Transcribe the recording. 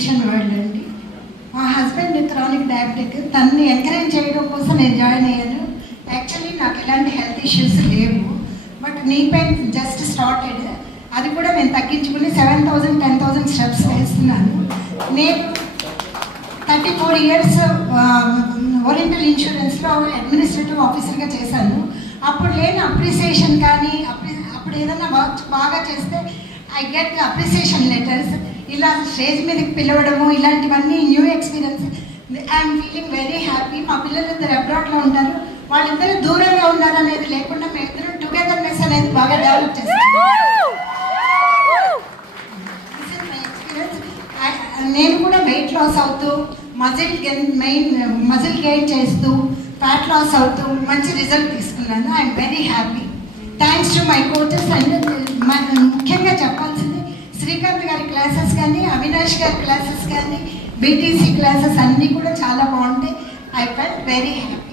Nutrition world అండి. మా husband chronic diabetic, తనని ఎంకరేజ్ చేయడం కోసం నేను జాయిన్ అయ్యాను. యాక్చువల్లీ నాకు ఎలాంటి హెల్త్ ఇష్యూస్ లేవు, but knee pain just started. అది కూడా నేను తగ్గించుకుని 7,000 10,000 స్టెప్స్ వేస్తున్నాను. నేను 34 years ఓరియంటల్ ఇన్సూరెన్స్లో అడ్మినిస్ట్రేటివ్ ఆఫీసర్గా చేశాను. అప్పుడు లేని అప్రిసియేషన్ కానీ అప్పుడు ఏదైనా వర్క్ బాగా చేస్తే ఐ గెట్ అప్రిసియేషన్ లెటర్స్. ఇలా స్టేజ్ మీదకి పిలవడము ఇలాంటివన్నీ new experience. I'm feeling very happy. మా పిల్లలిద్దరు అబ్రాడ్లో ఉంటారు, వాళ్ళిద్దరు దూరంగా ఉన్నారు అనేది లేకుండా మేమిద్దరం టుగెదర్నెస్ అనేది బాగా డెవలప్ చేస్తాం. నేను కూడా వెయిట్ లాస్ అవుతూ మజిల్ గెయిన్ చేస్తూ ఫ్యాట్ లాస్ అవుతూ మంచి రిజల్ట్ తీసుకున్నాను. I'm very happy. Thanks to my coaches. And ముఖ్యంగా చెప్పాల్సింది శ్రీకాంత్ గారి క్లాసెస్ కానీ, అవినాష్ గారి క్లాసెస్ కానీ, బీటీసీ క్లాసెస్ అన్నీ కూడా చాలా బాగుంటాయి. I felt very happy.